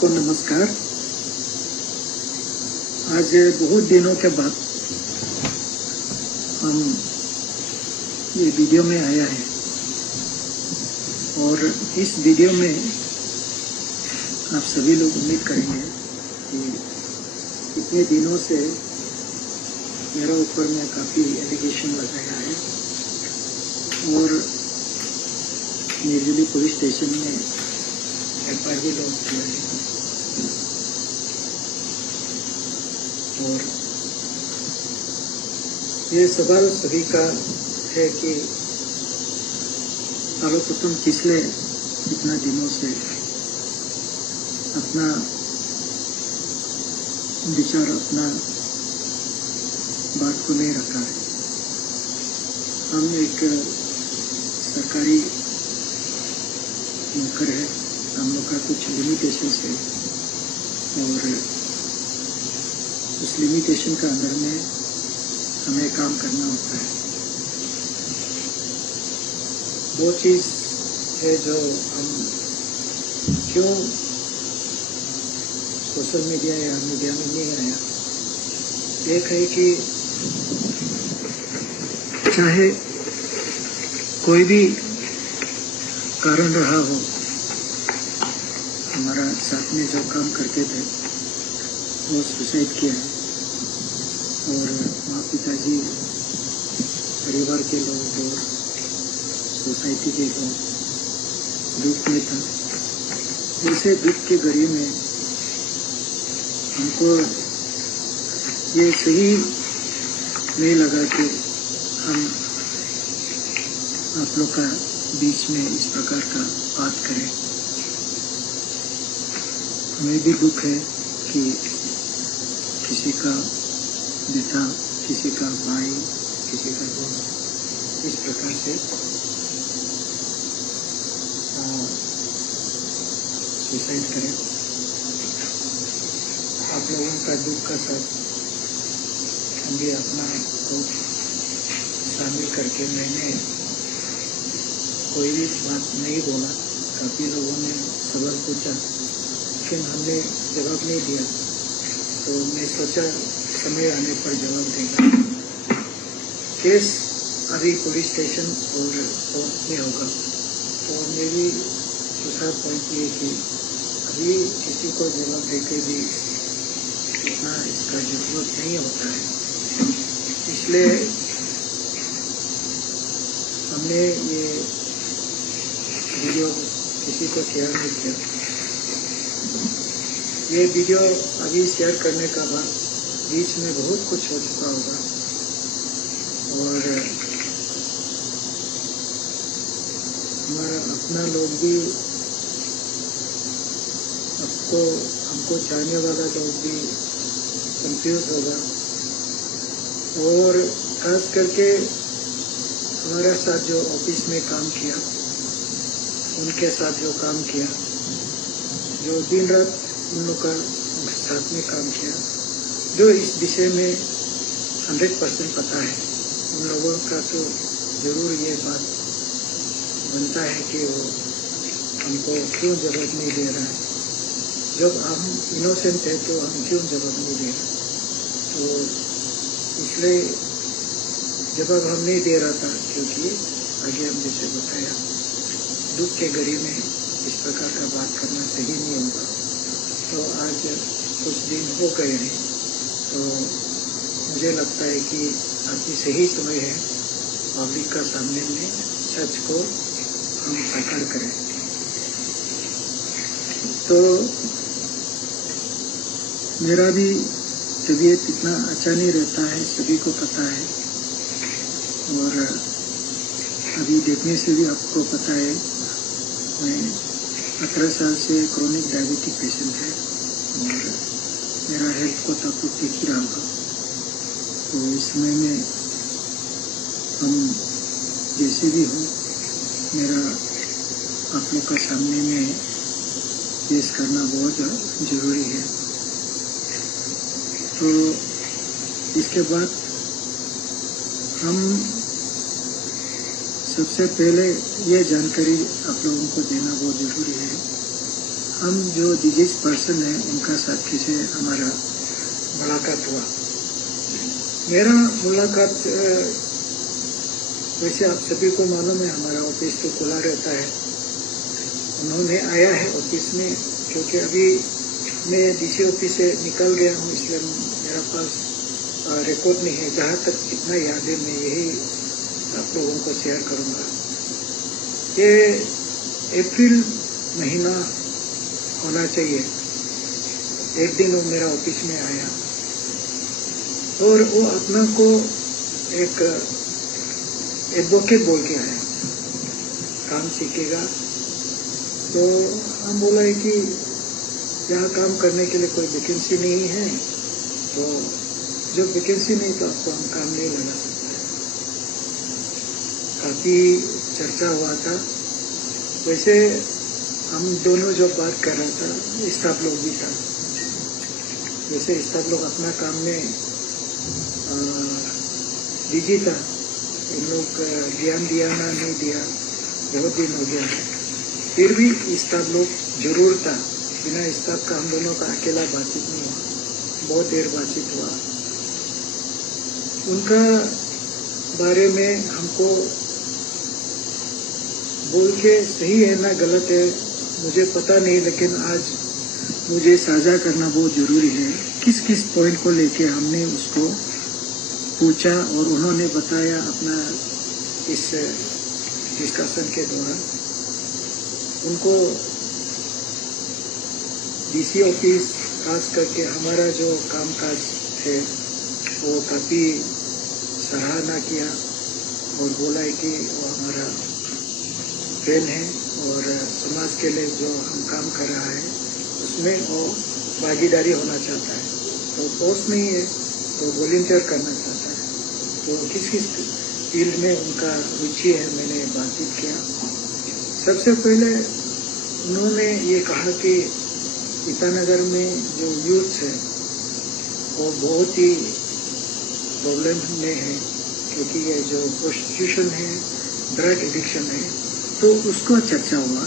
सबको नमस्कार। आज बहुत दिनों के बाद हम ये वीडियो में आया है और इस वीडियो में आप सभी लोग उम्मीद करेंगे कि इतने दिनों से मेरे ऊपर में काफ़ी एलिगेशन लगाया है और निर्जली पुलिस स्टेशन में FIR भी लॉन्च किया है और ये सवाल सभी का है कि आलोकुतम किसले इतना दिनों से अपना विचार, अपना बात को नहीं रखा है। हम एक सरकारी नौकर है, हम लोग का कुछ लिमिटेशन है और उस लिमिटेशन का अंदर में हमें काम करना होता है। वो चीज़ है जो हम क्यों सोशल मीडिया या मीडिया में नहीं आया। एक है कि चाहे कोई भी कारण रहा हो, हमारा साथ में जो काम करते थे वो सुसाइड किया और माँ पिताजी, परिवार के लोग, दोस्त, सोसाइटी के लोग दुख में था। ऐसे दुख के घड़ी में हमको ये सही नहीं लगा कि हम आप लोग का बीच में इस प्रकार का बात करें। हमें भी दुख है कि किसी का बेटा, किसी का भाई, किसी का दोस्त इस प्रकार से सुसाइड करें। आप लोगों का दुख का साथ हम भी अपना को शामिल करके मैंने कोई भी बात नहीं बोला। काफ़ी लोगों ने सवाल पूछा लेकिन हमने जवाब नहीं दिया, तो मैं सोचा समय आने पर जवाब देगा। केस अभी पुलिस स्टेशन और कोर्ट में होगा और मेरी दूसरा पॉइंट ये कि अभी किसी को जवाब देकर भी इतना इसका जरूरत नहीं होता है, इसलिए हमने ये वीडियो किसी को शेयर नहीं किया। ये वीडियो अभी शेयर करने का बाद बीच में बहुत कुछ हो चुका होगा और हमारा अपना लोग भी, हमको चाहने वाला लोग भी कंफ्यूज होगा और खास करके हमारे साथ जो ऑफिस में काम किया, उनके साथ जो काम किया, जो दिन रात उन लोग का साथ में काम किया, जो इस विषय में 100% पता है, उन लोगों का तो ज़रूर ये बात बनता है कि वो हमको क्यों जवाब नहीं दे रहा है। जब हम इनोसेंट है तो हम क्यों जवाब नहीं दे रहे। तो इसलिए जवाब हम नहीं दे रहा था क्योंकि आगे हम जैसे बताया दुख के घड़ी में इस प्रकार का बात करना सही नहीं होगा। तो आज कुछ दिन हो गए हैं तो मुझे लगता है कि अभी सही समय है पब्लिक का सामने में सच को हम साकार करें। तो मेरा भी तबीयत इतना अच्छा नहीं रहता है, सभी को पता है और अभी देखने से भी आपको पता है मैं 18 साल से क्रोनिक डायबिटिक पेशेंट है और मेरा हेल्थ को तो आपको देख ही रहा होगा। तो इस समय में हम जैसे भी हो, मेरा आप लोग का सामने में पेश करना बहुत ज़रूरी है। तो इसके बाद हम सबसे पहले ये जानकारी आप लोगों को देना बहुत ज़रूरी है। हम जो डिजीज पर्सन हैं उनका साथ किसी हमारा मुलाकात हुआ। मेरा मुलाकात वैसे आप सभी को मालूम है, हमारा ऑफिस तो खुला रहता है। उन्होंने आया है ऑफिस में, क्योंकि अभी मैं डीसी ऑफिस से निकल गया हूँ, इसलिए मेरा पास रिकॉर्ड नहीं है। जहाँ तक जितना याद है मैं यही आप लोगों को शेयर करूँगा। ये अप्रैल महीना होना चाहिए, एक दिन वो मेरा ऑफिस में आया और वो अपना को एक एडवोकेट बोल के आया, काम सीखेगा। तो हम बोला है कि यहाँ काम करने के लिए कोई वैकेंसी नहीं है, तो जब वैकेंसी नहीं तो आपको हम काम नहीं लगा सकते। काफ़ी चर्चा हुआ था। वैसे हम दोनों जो बात कर रहा था, स्टाफ लोग भी था। वैसे स्टाफ लोग अपना काम में बिजी था। इन लोग ध्यान दिया ना नहीं दिया, बहुत दिन हो गया है। फिर भी स्टाफ लोग जरूर था। बिना स्टाफ का हम दोनों का अकेला बातचीत नहीं हुआ, बहुत देर बातचीत हुआ। उनका बारे में हमको बोल के सही है ना गलत है मुझे पता नहीं, लेकिन आज मुझे साझा करना बहुत जरूरी है। किस किस पॉइंट को लेके हमने उसको पूछा और उन्होंने बताया अपना इस डिस्कशन के दौरान। उनको डीसी ऑफिस खास करके हमारा जो कामकाज है वो काफ़ी सराहना किया और बोला है कि वो हमारा फ्रेंड है और समाज के लिए जो हम काम कर रहा है उसमें वो भागीदारी होना चाहता है। तो पोस्ट नहीं है तो वॉलंटियर करना चाहता है। तो किस किस फील्ड में उनका रुचि है मैंने बातचीत किया। सबसे पहले उन्होंने ये कहा कि ईटानगर में जो यूथ है वो बहुत ही प्रॉब्लम में है, क्योंकि ये जो प्रोस्टिट्यूशन है, ड्रग एडिक्शन है, तो उसको चर्चा हुआ।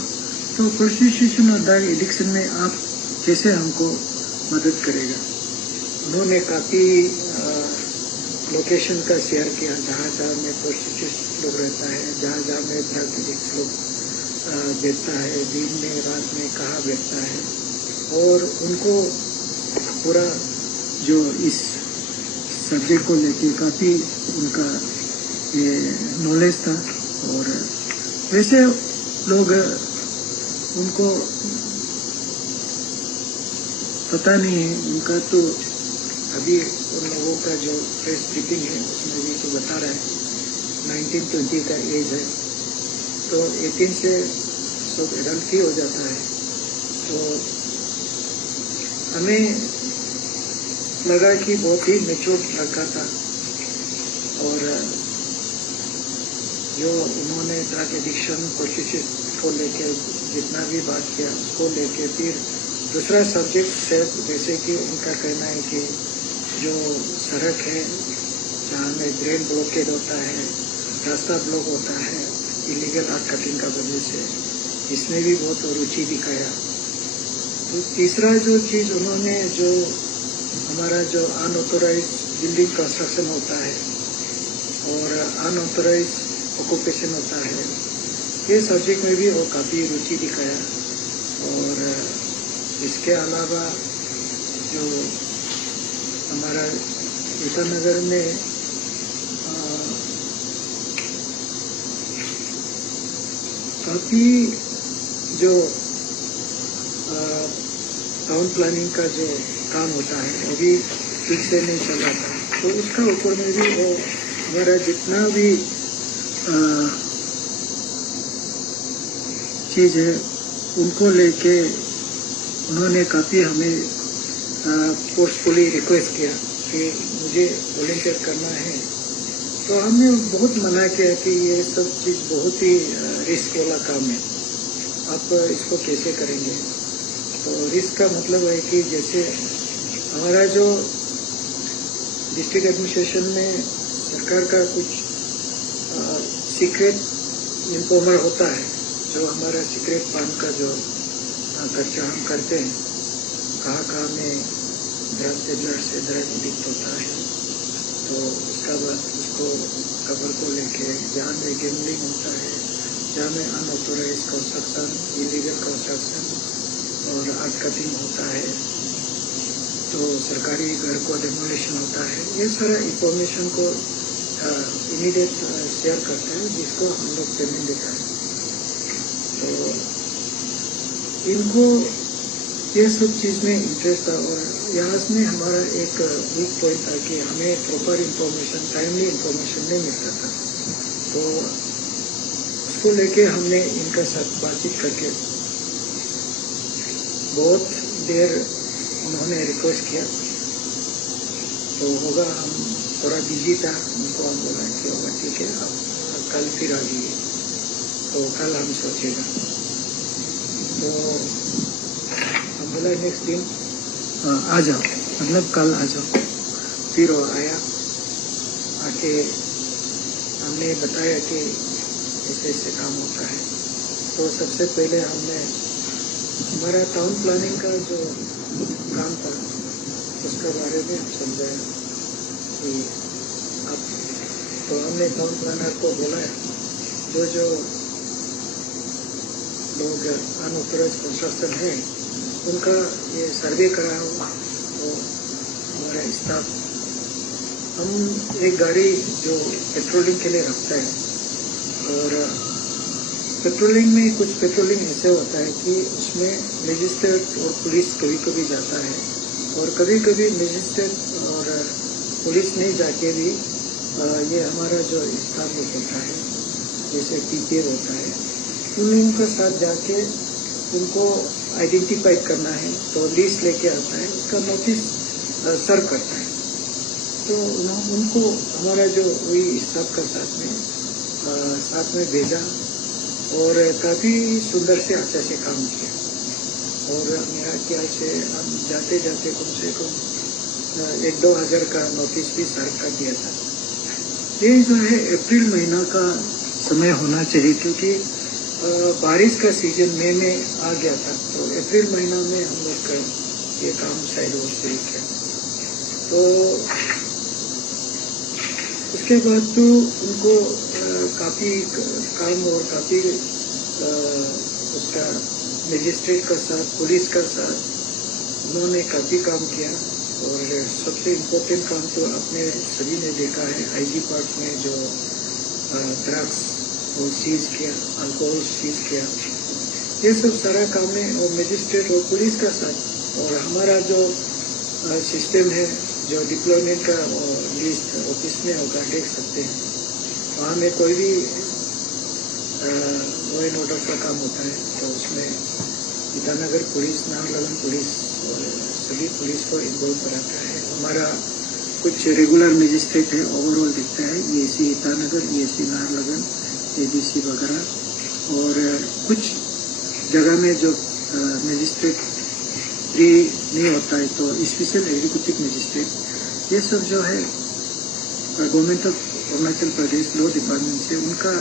तो प्रोस्टिट्यूशन और ड्रग एडिक्शन में आप कैसे हमको मदद करेगा। उन्होंने काफ़ी लोकेशन का शेयर किया, जहाँ जहाँ में प्रोस्टिट्यूट लोग रहता है, जहाँ जहाँ में ड्रग एडिक्ट लोग बैठता है, दिन में रात में कहाँ बैठता है, और उनको पूरा जो इस सब्जेक्ट को लेके काफ़ी उनका ये नॉलेज था। और वैसे लोग उनको पता नहीं है उनका, तो अभी उन लोगों का जो प्रेस ब्रीफिंग है उसमें भी तो बता रहा है 19-20 का एज है, तो 18 से सब एडल्ट ही हो जाता है। तो हमें लगा कि बहुत ही मेच्योर लड़का था। और जो उन्होंने ड्रग एडिक्शन कोशिश को लेके जितना भी बात किया उसको लेके, फिर दूसरा सब्जेक्ट है जैसे कि उनका कहना है कि जो सड़क है जहाँ में ड्रेन ब्लॉकेज होता है, रास्ता ब्लॉक होता है इलीगल आर्ट कटिंग का वजह से, इसमें भी बहुत रुचि दिखाया। तो तीसरा जो चीज़ उन्होंने जो हमारा जो अनऑथोराइज बिल्डिंग कंस्ट्रक्शन होता है और अनऑथोराइज ऑक्यूपेशन होता है, ये सब्जेक्ट में भी वो काफ़ी रुचि दिखाया। और इसके अलावा जो हमारा ईटानगर में काफ़ी जो टाउन प्लानिंग का जो काम होता है वो भी ठीक से नहीं चल रहा था, तो उसका ऊपर में भी वो हमारा जितना भी चीज़ है उनको लेके उन्होंने काफ़ी हमें फोर्सफुली रिक्वेस्ट किया कि मुझे वॉलंटियर करना है। तो हमने बहुत मना किया कि ये सब चीज़ बहुत ही रिस्क वाला काम है, आप इसको कैसे करेंगे। तो रिस्क का मतलब है कि जैसे हमारा जो डिस्ट्रिक्ट एडमिनिस्ट्रेशन में सरकार का कुछ सीक्रेट इन्फॉर्मर होता है, जो हमारा सीक्रेट फंड का जो खर्चा हम करते हैं, कहाँ में ड्रग पेडलर से ड्रग एडिक्ट होता है, तो उसका बाद उसको खबर को लेके जहाँ में गैम्बलिंग होता है, जहाँ में अनऑथोराइज कंस्ट्रक्शन, इलीगल कंस्ट्रक्शन और आर्ट कटिंग होता है, तो सरकारी घर को डेमोलिशन होता है, ये सारा इंफॉर्मेशन को इमीडिएट शेयर करते हैं, जिसको हम लोग पेमेंट देता है। तो इनको ये सब चीज़ में इंटरेस्ट था और यहाँ में हमारा एक वीक पॉइंट था कि हमें प्रॉपर इंफॉर्मेशन, टाइमली इंफॉर्मेशन नहीं मिलता था। तो उसको लेके हमने इनका साथ बातचीत करके बहुत देर उन्होंने रिक्वेस्ट किया, तो होगा, हम थोड़ा बिजी था, उनको हम बोला कि होगा ठीक है, अब कल फिर आ जाइए, तो कल हम सोचेगा। तो हम बोला नेक्स्ट दिन आ जाओ, मतलब कल आ जाओ। फिर वो आया, आके हमने बताया कि ऐसे ऐसे काम होता है। तो सबसे पहले हमने हमारा टाउन प्लानिंग का जो काम था उसके बारे में हम समझाया कि अब, तो हमने टाउन प्लानर को बोला जो लोग अनऑथोराइज कंस्ट्रक्शन है उनका ये सर्वे करा हो, तो हमारा स्टाफ, हम एक गाड़ी जो पेट्रोलिंग के लिए रखता है, और पेट्रोलिंग में कुछ पेट्रोलिंग ऐसे होता है कि उसमें मजिस्ट्रेट और पुलिस कभी कभी जाता है, और कभी कभी मजिस्ट्रेट और पुलिस नहीं जाके भी ये हमारा जो स्टाफ होता है, जैसे टीचर होता है, उन लोगों के साथ जाके उनको आइडेंटिफाई करना है, तो लिस्ट लेके आता है, उसका नोटिस सर्व करता है। तो उनको हमारा जो वही स्टाफ का साथ में भेजा, और काफ़ी सुंदर से अच्छा से काम किया। और मेरा ख्याल से हम जाते जाते कम से कम 1-2 हज़ार का नोटिस भी सर्व कर दिया था। ये जो है अप्रैल महीना का समय होना चाहिए, क्योंकि बारिश का सीजन मई में आ गया था, तो अप्रैल महीना में हम लोग का ये काम शायद हो शुरू किया। तो उसके बाद तो उनको काफ़ी काम और काफ़ी उसका मजिस्ट्रेट का साथ, पुलिस का साथ उन्होंने काफ़ी काम किया। और सबसे इम्पोर्टेंट काम तो आपने सभी ने देखा है, आईजी पार्क में जो ड्रग्स वो सीज किया, अल्कोहल सीज किया, ये सब सारा काम है, और मजिस्ट्रेट और पुलिस का साथ। और हमारा जो सिस्टम है, जो डिप्लॉयमेंट का लिस्ट ऑफिस में होगा, देख सकते हैं, वहाँ में कोई भी लॉ एंड ऑर्डर का काम होता है, तो उसमें ईटानगर पुलिस, नाहरलगुन पुलिस और सभी पुलिस को इन्वॉल्व कराता है। हमारा कुछ रेगुलर मजिस्ट्रेट है, ओवरऑल दिखता है, EAC Itanagar, EAC Naharlagun, ABC वगैरह, और कुछ जगह में जो मजिस्ट्रेट फ्री नहीं होता है, तो स्पेशल एग्जीक्यूटिव मजिस्ट्रेट, ये सब जो है government of Arunachal Pradesh law department से उनका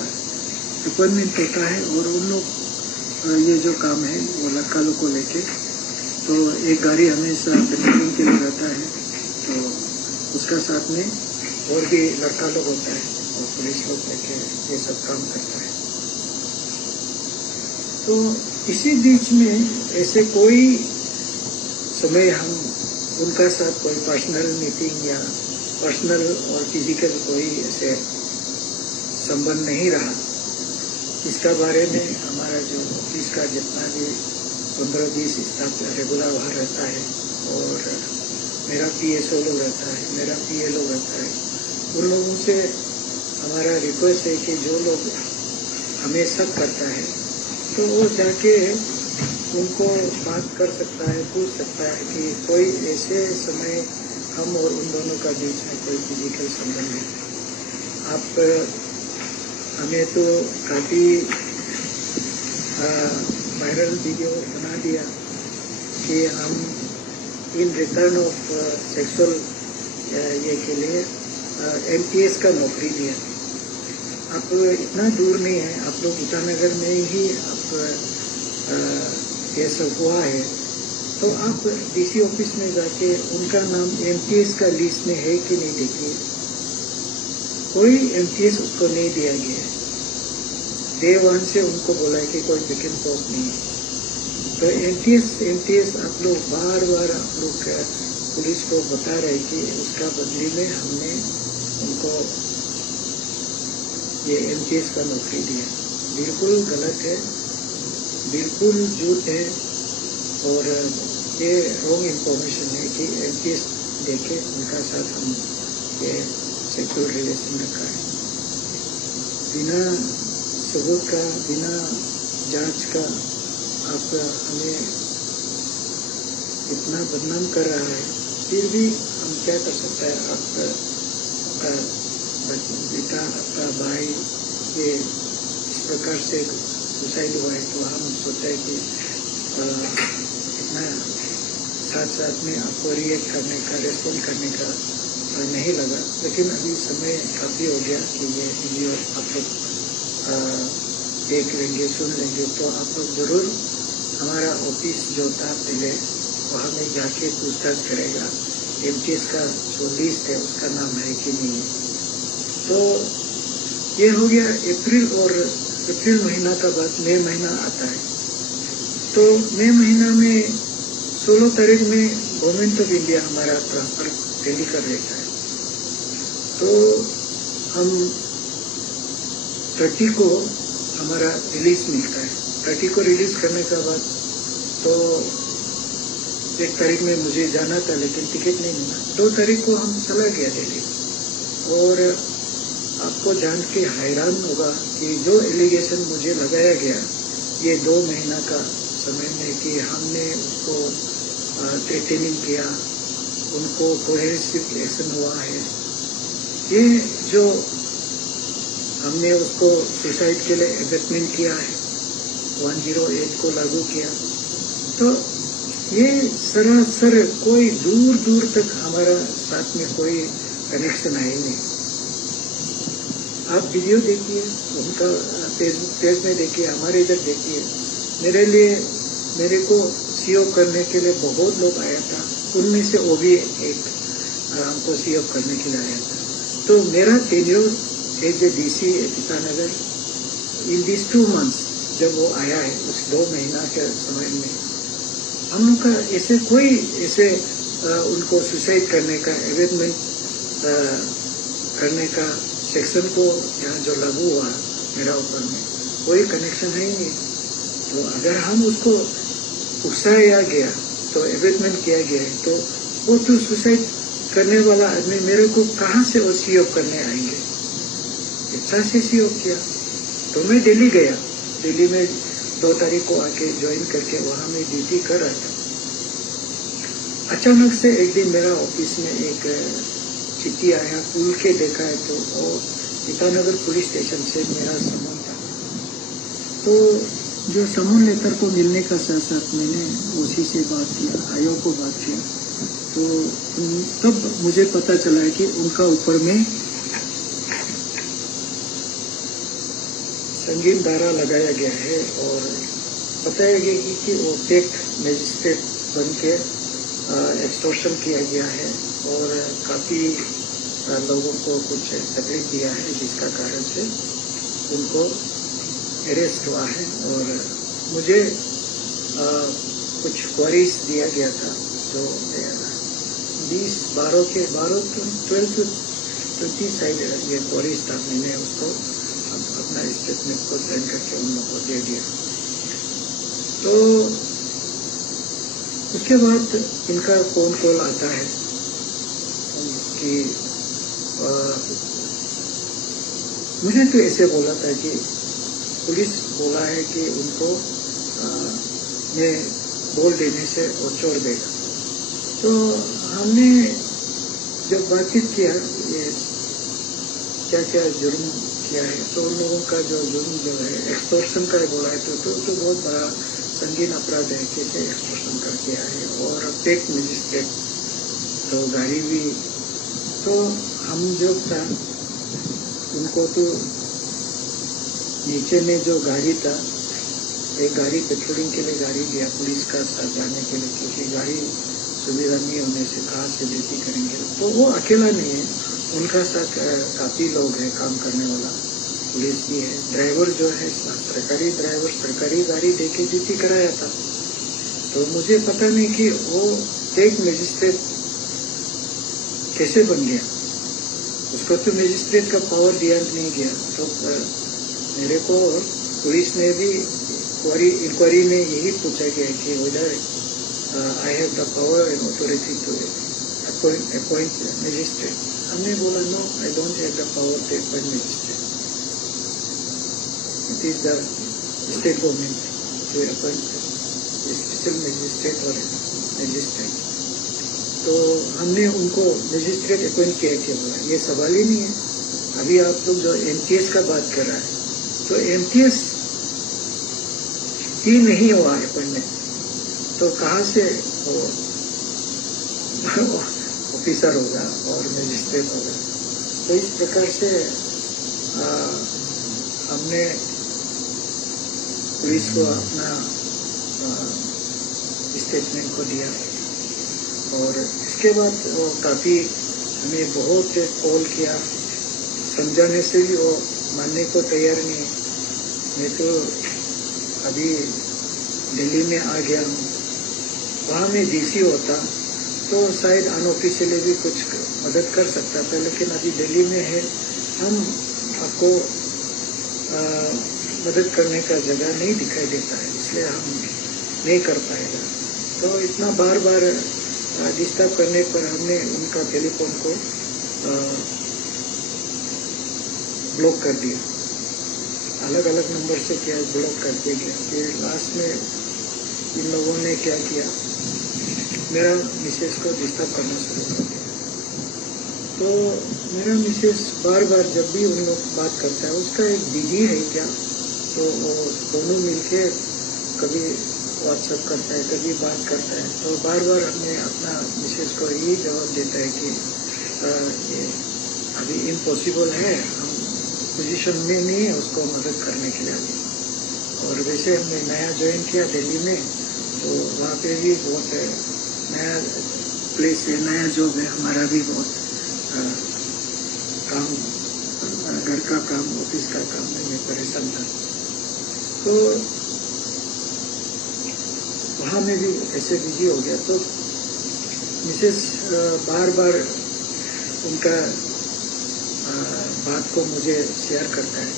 अपॉइंटमेंट होता है, और उन लोग ये जो काम है वो लड़का लोग को लेके, तो एक गाड़ी हमेशा पेट्रोलिंग के लिए रहता है, तो उसका साथ में और भी लड़का लोग होता है, और पुलिस लोग लेके ये सब काम करता है। तो इसी बीच में ऐसे कोई समय हम उनका साथ कोई पर्सनल मीटिंग या पर्सनल और फिजिकल कोई ऐसे संबंध नहीं रहा। इसका बारे में हमारा जो ऑफिस का जितना भी 15-20 स्टाफ रेगुलर वहाँ रहता है, और मेरा PSO लोग रहता है, मेरा PA लोग रहता है, उन लोगों से हमारा रिक्वेस्ट है कि जो लोग हमें शक करता है, तो वो जाके उनको बात कर सकता है, पूछ सकता है कि कोई ऐसे समय हम और उन दोनों का बीच में कोई फिजिकल संबंध है। आप हमें तो काफ़ी वायरल वीडियो बना दिया कि हम इन रिटर्न ऑफ सेक्सुअल ये के लिए MTS का नौकरी दिया। आप इतना दूर नहीं है, आप लोग ईटानगर में ही आप ये सब हुआ है, तो आप डीसी ऑफिस में जाके उनका नाम एमटीएस का लिस्ट में है कि नहीं देखिए। कोई एमटीएस उसको नहीं दिया गया है। डे 1 से उनको बोला है कि कोई वेकेंट पोस्ट नहीं है। तो एमटीएस आप लोग बार बार आप लोग पुलिस को बता रहे कि उसका बदली में हमने उनको ये एमटीएस का नौकरी दिया। बिल्कुल गलत है, बिल्कुल झूठ है, और ये रॉन्ग इंफॉर्मेशन है कि एमटीएस देके उनका साथ हम ये सेक्सुअल रिलेशन रखा है। बिना सबूत का, बिना जांच का आप हमें इतना बदनाम कर रहा है, फिर भी हम क्या कर सकते हैं। आपका बेटा, आपका भाई ये इस प्रकार से सुसाइड हुआ है, तो हम सोचा है कि इतना साथ में आपको रिएक्ट करने का, रेस्पॉन्ड करने का नहीं लगा। लेकिन अभी समय काफ़ी हो गया कि ये वीडियो आप लोग देख लेंगे, सुन लेंगे, तो आप लोग ज़रूर हमारा ऑफिस जो था पहले वहाँ में जाके पूछताछ करेगा एमटीएस का जो लिस्ट है उसका नाम है कि नहीं है। तो ये हो गया अप्रैल, और अप्रैल महीना का बाद मई महीना आता है। तो मई महीना में 16 तारीख में गवर्नमेंट ऑफ इंडिया हमारा ट्रांसफर दिल्ली कर देता है। तो हम 30 को हमारा रिलीज मिलता है। 30 को रिलीज करने के बाद तो 1 तारीख में मुझे जाना था, लेकिन टिकट नहीं मिला। 2 तारीख को हम चला गया दिल्ली। और आपको जान के हैरान होगा कि जो एलिगेशन मुझे लगाया गया ये 2 महीना का समय में कि हमने उसको थ्रेटनिंग किया, उनको कोहेसिव एक्शन हुआ है, ये जो हमने उसको सुसाइड के लिए एबेटमेंट किया है, 108 को लागू किया, तो ये सरासर कोई दूर दूर तक हमारा साथ में कोई कनेक्शन है नहीं। आप वीडियो देखिए, उनका फेसबुक पेज में देखिए, हमारे इधर देखिए। मेरे को सीओ करने के लिए बहुत लोग आया था, उनमें से वो भी एक हमको सीओ करने के लिए आया था। तो मेरा tenure as a DC Itanagar in this 2 months जब वो आया है, उस 2 महीना के समय में हम लोग का ऐसे कोई ऐसे उनको सुसाइड करने का, एवेटमेंट करने का सेक्शन को यहाँ जो लागू हुआ मेरा ऊपर में कोई कनेक्शन है ही नहीं। तो अगर हम उसको उकसाया गया, तो एवेटमेंट किया गया है, तो वो तो सुसाइड करने वाला आदमी मेरे को कहाँ से वो सीओ करने आएंगे। इच्छा से सीओ किया। तो मैं दिल्ली गया। दिल्ली में 2 तारीख को आके ज्वाइन करके वहाँ मैं ड्यूटी कर रहा था। अचानक से एक दिन मेरा ऑफिस में एक चिट्ठी आया, खुल के देखा है तो वो ईटानगर पुलिस स्टेशन से मेरा समन था। तो जो समन लेटर को मिलने का साथ साथ मैंने ओसी से बात किया, आयोग को बात किया, तो तब मुझे पता चला है कि उनका ऊपर में संगीन धारा लगाया गया है और बताया गया कि वो फेक मजिस्ट्रेट बन के एक्सटॉर्शन किया गया है और काफ़ी लोगों को कुछ तकलीफ दिया है, जिसका कारण से उनको अरेस्ट हुआ है। और मुझे कुछ क्वेरीज दिया गया था, जो 12 साइड ये क्वेरीज था। मैंने उसको अपना स्टेटमेंट को सेंड करके उन लोगों को दे दिया। तो उसके बाद इनका फोन कॉल आता है कि मुझे तो ऐसे बोला था कि पुलिस बोला है कि उनको मैं बोल देने से वो छोड़ देगा। तो हमने जब बातचीत किया ये क्या क्या जुर्म किया है, तो उन लोगों का जो जुर्म जो है एक्सटॉर्शन का बोला है, तो बहुत बड़ा संगीन अपराध है, कैसे एक्सटॉर्शन कर किया है। और फेक मजिस्ट्रेट तो गाड़ी भी, तो हम जो था उनको तो नीचे में जो गाड़ी था एक गाड़ी पेट्रोलिंग के लिए गाड़ी दिया पुलिस का साथ जाने के लिए, क्योंकि गाड़ी सुविधा नहीं होने से कहाँ से ड्यूटी करेंगे। तो वो अकेला नहीं है, उनका साथ काफ़ी लोग हैं काम करने वाला, पुलिस भी है, ड्राइवर जो है सरकारी ड्राइवर सरकारी गाड़ी दे के ड्यूटी कराया था। तो मुझे पता नहीं कि वो एक मजिस्ट्रेट कैसे बन गया, उसको तो मजिस्ट्रेट का पावर दिया नहीं गया। तो मेरे को पुलिस ने भी इंक्वायरी में यही पूछा गया कि उधर I have the power and authority to appoint magistrate. हमने बोला no, I don't have the power to appoint magistrate, it is the state government to appoint special magistrate और मजिस्ट्रेट। तो हमने उनको मजिस्ट्रेट अपॉइंट किया क्या, बोला ये सवाल ही नहीं है। अभी आप लोग जो MTS का बात कर रहा है, तो MTS ही नहीं हुआ अपॉइंटमेंट, तो कहाँ से वो ऑफिसर होगा और मजिस्ट्रेट होगा। तो इस प्रकार से हमने पुलिस को अपना स्टेटमेंट को दिया, और इसके बाद वो काफ़ी हमें बहुत कॉल किया, समझाने से भी वो मानने को तैयार नहीं। मैं तो अभी दिल्ली में आ गया हूँ, वहाँ में DC होता तो शायद अनऑफिशियली भी कुछ मदद कर सकता था, लेकिन अभी दिल्ली में है, हम आपको मदद करने का जगह नहीं दिखाई देता है, इसलिए हम नहीं कर पाएगा। तो इतना बार बार डिस्टर्ब करने पर हमने उनका टेलीफोन को ब्लॉक कर दिया, अलग अलग नंबर से क्या ब्लॉक कर दिया गया। फिर लास्ट में इन लोगों ने क्या किया, मेरा मिसेस को डिस्टर्ब करना शुरू कर दिया। तो मेरा मिसेस बार बार जब भी उन लोग बात करता है, उसका एक दीदी है क्या, तो वो दोनों मिलके कभी व्हाट्सएप करता है, कभी बात करता है। तो बार बार हमने अपना मिसेस को यही जवाब देता है कि ये अभी इम्पॉसिबल है, हम पोजीशन में नहीं है उसको मदद करने के लिए अभी। और वैसे हमने नया ज्वाइन किया दिल्ली में, तो वहाँ पे भी बहुत नया प्लेस है, नया जॉब है, हमारा भी बहुत काम, घर का काम, ऑफिस का काम में मैं परेशान था। तो वहाँ में भी ऐसे बिजी हो गया। तो मिसेस बार बार उनका बात को मुझे शेयर करता है।